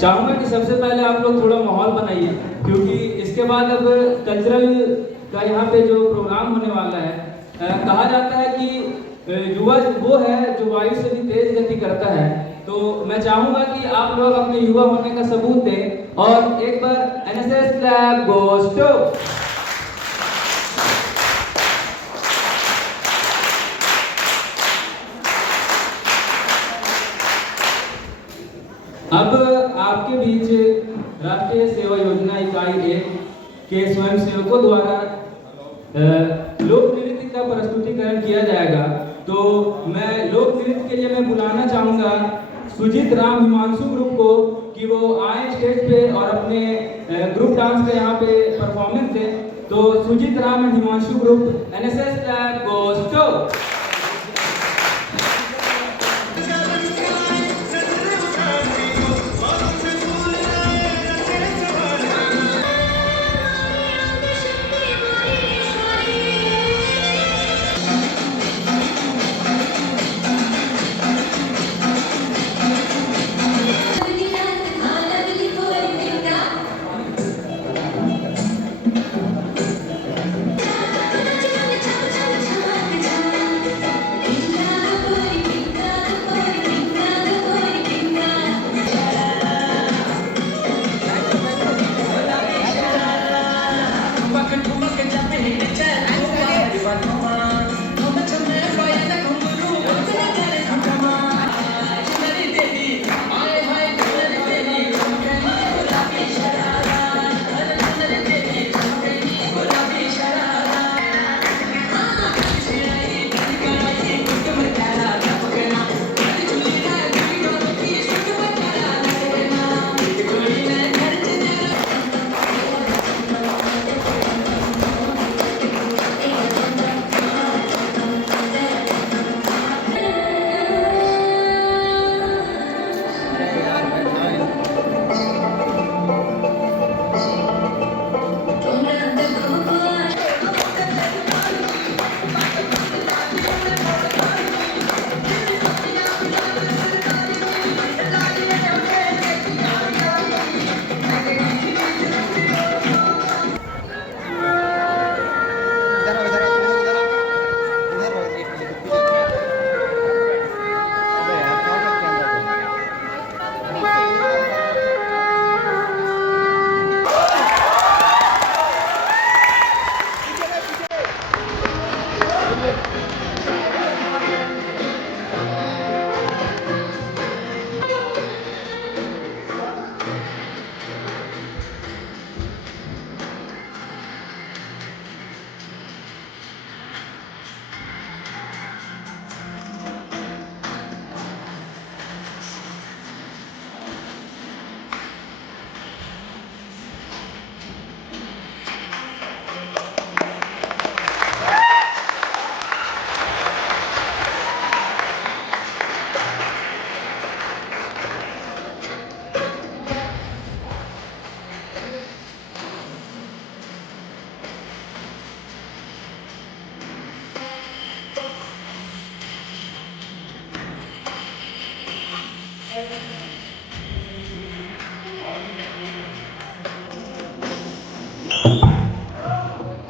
चाहूँगा कि सबसे पहले आप लोग थोड़ा माहौल बनाइए, क्योंकि इसके बाद अब कल्चरल का यहाँ पे जो प्रोग्राम होने वाला है। कहा जाता है कि युवा वो है जो वायु से भी तेज गति करता है। तो मैं चाहूँगा कि आप लोग अपने युवा होने का सबूत दें और एक बार एनएसएस फ्लैग गोज़ टू। अब आपके बीच राष्ट्रीय सेवा योजना इकाई 1 के स्वयंसेवकों द्वारा लोक नृत्य का प्रस्तुतिकरण किया जाएगा। तो मैं लोक नृत्य के लिए मैं बुलाना चाहूँगा सुजीत राम हिमांशु ग्रुप को कि वो आए स्टेज पे और अपने ग्रुप डांस का यहाँ पे परफॉर्मेंस दें। तो Sujeet Ram and Himanshu group NSS flag goes to.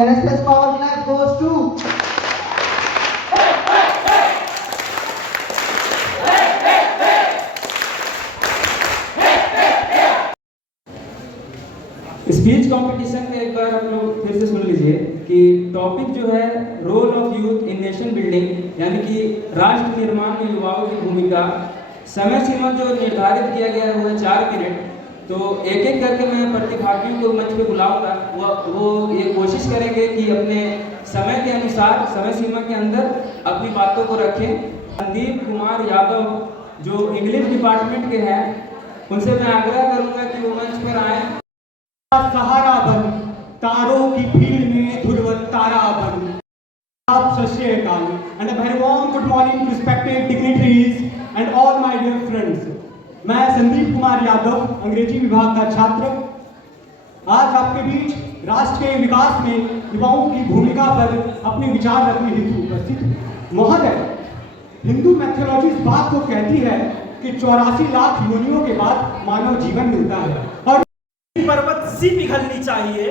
NSS Power Flag goes to speech competition में एक बार हम लोग फिर से सुन लीजिए कि टॉपिक जो है role of youth in nation building, यानी कि राष्ट्र निर्माण में युवाओं की भूमिका। समय सीमा जो निर्धारित किया गया है वो है 4 मिनट। तो एक एक करके मैं प्रतिभागियों को मंच पे बुलाऊंगा, वो ये कोशिश करेंगे कि अपने समय के अनुसार समय सीमा के अंदर अपनी बातों को रखें। संदीप कुमार यादव जो इंग्लिश डिपार्टमेंट के हैं, उनसे मैं आग्रह करूंगा कि वो मंच पर आए। सहारा बन तारों की भीड़ में ध्रुव तारा बन। आप Sat Sri Akal and a very warm good morning to respected dignitaries and all my dear friends. मैं संदीप कुमार यादव, अंग्रेजी विभाग का छात्र, आज आपके बीच राष्ट्र के विकास में युवाओं की भूमिका पर अपने विचार रखने हेतु उपस्थित। महोदय, हिंदू मैथोलॉजी इस बात को कहती है कि 84 लाख योनियों के बाद मानव जीवन मिलता है। और पर्वत सी पिघलनी चाहिए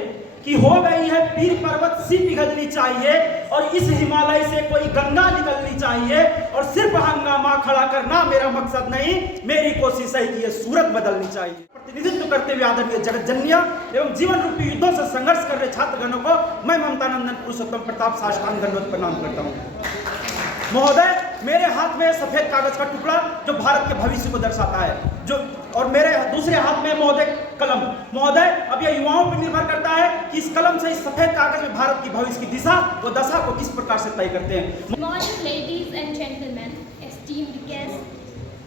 कि हो गई है पीर पर्वत सी पिघलनी चाहिए, और इस हिमालय से कोई गंगा निकलनी चाहिए, और सिर्फ हंगामा खड़ा करना मेरा मकसद नहीं, मेरी कोशिश है कि ये सूरत बदलनी चाहिए। प्रतिनिधित्व करते हुए आदरणीय जगतजन्य एवं जीवन रूपी युद्धों से संघर्ष कर रहे छात्रगणों को मैं ममता नंदन पुरुषोत्तम प्रताप साष्टांग दंडवत प्रणाम करता हूँ। महोदय, मेरे हाथ में सफेद कागज का टुकड़ा जो भारत के भविष्य को दर्शाता है, जो और मेरे दूसरे हाथ में महोदय कलम। महोदय, अब यह युवाओं पर निर्भर करता है कि इस कलम से इस सफेद कागज में भारत की भविष्य की दिशा व दशा को किस प्रकार से तय करते हैं। Good morning, ladies and gentlemen, esteemed guests,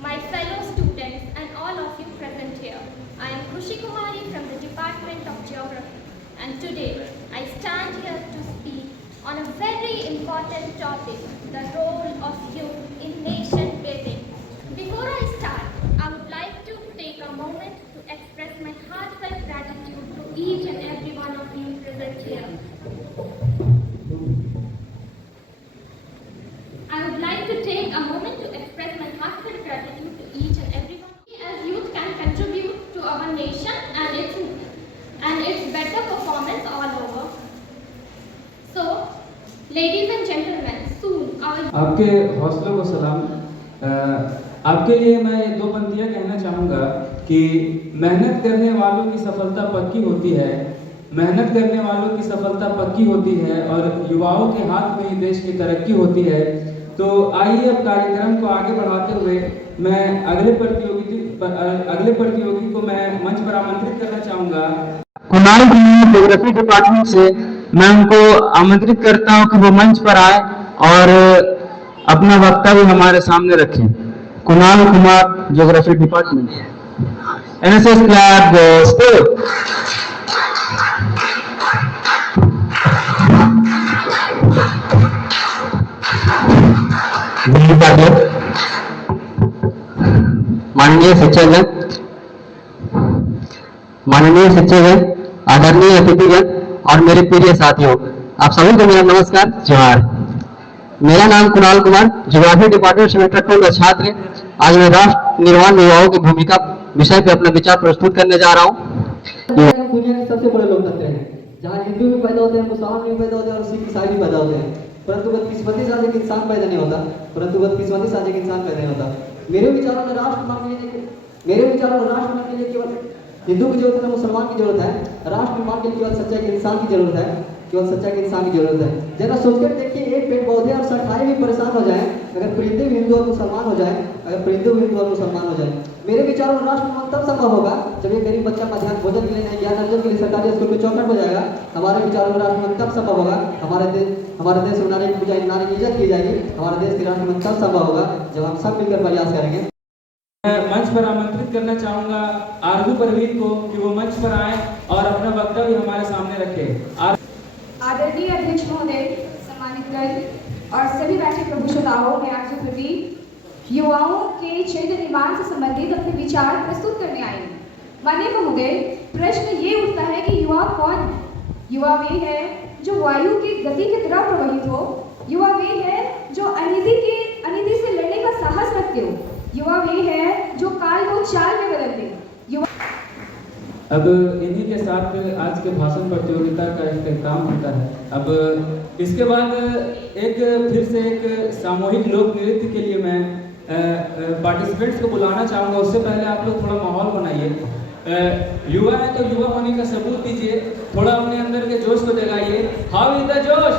my fellow students, and all of you present here. I am Krushi Kumari from the Department of Geography, and today I stand here to speak on a very important topic, the role of youth in nation building. Before I start, I would like to take a moment to express my heartfelt gratitude to each and every one of you present here. I would like to take a moment to express my heartfelt gratitude to each and every one. We as youth can contribute to our nation and its better performance all over. So, ladies and gentlemen, soon our आपके हौसलों को सलाम। आपके लिए मैं ये दो पंक्तियाँ कहना चाहूँगा कि मेहनत करने वालों की सफलता पक्की होती है, मेहनत करने वालों की सफलता पक्की होती है, और युवाओं के हाथ में ही देश की तरक्की होती है। तो आइए अब कार्यक्रम को आगे बढ़ाते हुए मैं अगले प्रतियोगी को मैं मंच पर आमंत्रित करना चाहूँगा। कुणाल ज्योग्राफी डिपार्टमेंट से मैं उनको आमंत्रित करता हूँ कि वो मंच पर आए और अपना वक्तव्य हमारे सामने रखें। Kunal Kumar, geography department. NSS club goes to. माननीय शिक्षकगण, आदरणीय अतिथिगण और मेरे प्रिय साथियों, आप सभी को मेरा नमस्कार, जोहार। मेरा नाम Kunal Kumar, geography department semester 2 का छात्र है। आज मैं राष्ट्र निर्माण में युवाओं की भूमिका विषय पर अपना विचार प्रस्तुत करने जा रहा हूँ। दुनिया के सबसे बड़े लोकतंत्र हैं, जहाँ हिंदू भी पैदा होते हैं, मुसलमान भी पैदा होते हैं और सिख ईसाई भी पैदा होते हैं, परंतु बदकिस्मती से आज एक इंसान पैदा नहीं होता, मेरे विचारों में राष्ट्र निर्माण के लिए केवल हिंदू की जरूरत है, मुसलमान की जरूरत है। राष्ट्र निर्माण के लिए केवल सच्चाई के इंसान की जरूरत है, जरा सोचकर देखिए, एक पेड़ पौधे और सरकारें भी परेशान हो जाएं अगर परिंदे भी हिंदू और मुसलमान हो जाएं, मेरे विचारों में राष्ट्र निर्माण तब संभव होगा जब एक गरीब बच्चा मध्याह्न भोजन के लिए नहीं, ज्ञान अर्जन के लिए सरकारी स्कूल में चौकट बजाएगा। हमारे विचारों में राष्ट्र निर्माण तब संभव होगा, हमारे देश में नारी की इज्जत की जाएगी। हमारे देश की राष्ट्र निर्माण तब संभव होगा जब हम सब मिलकर प्रयास करेंगे। मंच पर आमंत्रित करना चाहूंगा आरजू परवीन को कि वो मंच पर आए और अपना वक्तव्य हमारे सामने रखें। आदरणीय अध्यक्ष महोदय, सम्मानित गण और सभी बैठे प्रभु श्रोताओं, मैं आपके प्रति युवाओं के क्षेत्र निर्माण से संबंधित अपने विचार प्रस्तुत करने आई हूँ। माननीय महोदय, प्रश्न ये उठता है कि युवा कौन है? युवा वे है जो वायु की गति की तरह प्रवाहित हो, युवा वे है जो अनिति से लड़ने का साहस रखते हो, युवा वे है जो काल को चाल में बदल दे। अब इन्हीं के साथ आज के भाषण प्रतियोगिता का इख्तिताम होता है। अब इसके बाद फिर से एक सामूहिक लोक नृत्य के लिए मैं पार्टिसिपेंट्स को बुलाना चाहूँगा। उससे पहले आप लोग थोड़ा माहौल बनाइए। युवा है तो युवा होने का सबूत दीजिए, थोड़ा अपने अंदर के जोश को जगाइए। हाउ इज द जोश?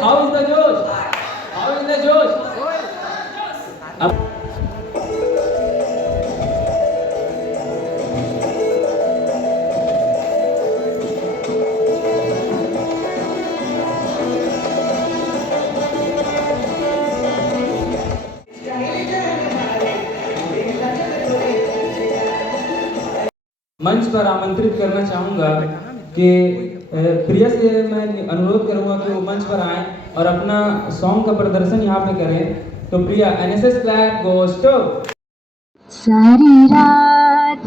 हाउ इज द जोश? हाउ इज द जोश? अब मंच पर आमंत्रित करना चाहूंगा कि प्रिया से मैं अनुरोध करूंगा कि वो मंच पर आए और अपना सॉन्ग का प्रदर्शन यहाँ पे करें। तो प्रिया, एनएसएस फ्लैग गोस टू। सारी रात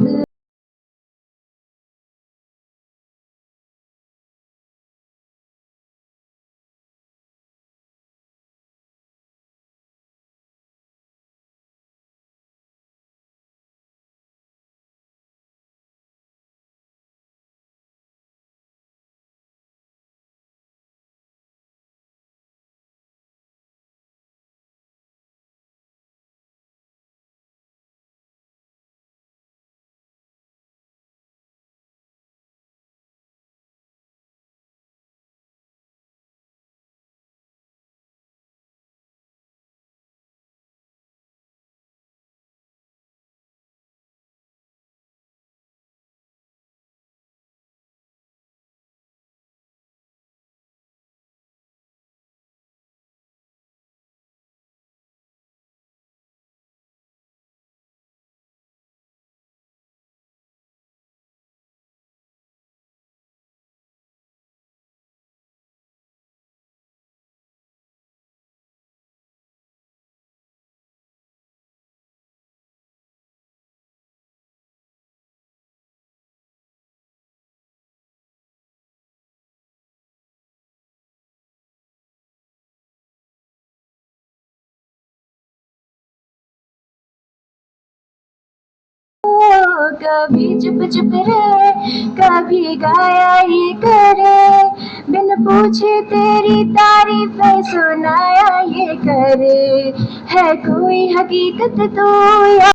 कभी चुप चुप रहे, कभी गाया ये करे, बिन पूछे तेरी तारीफें सुनाया ये करे। है कोई हकीकत तो या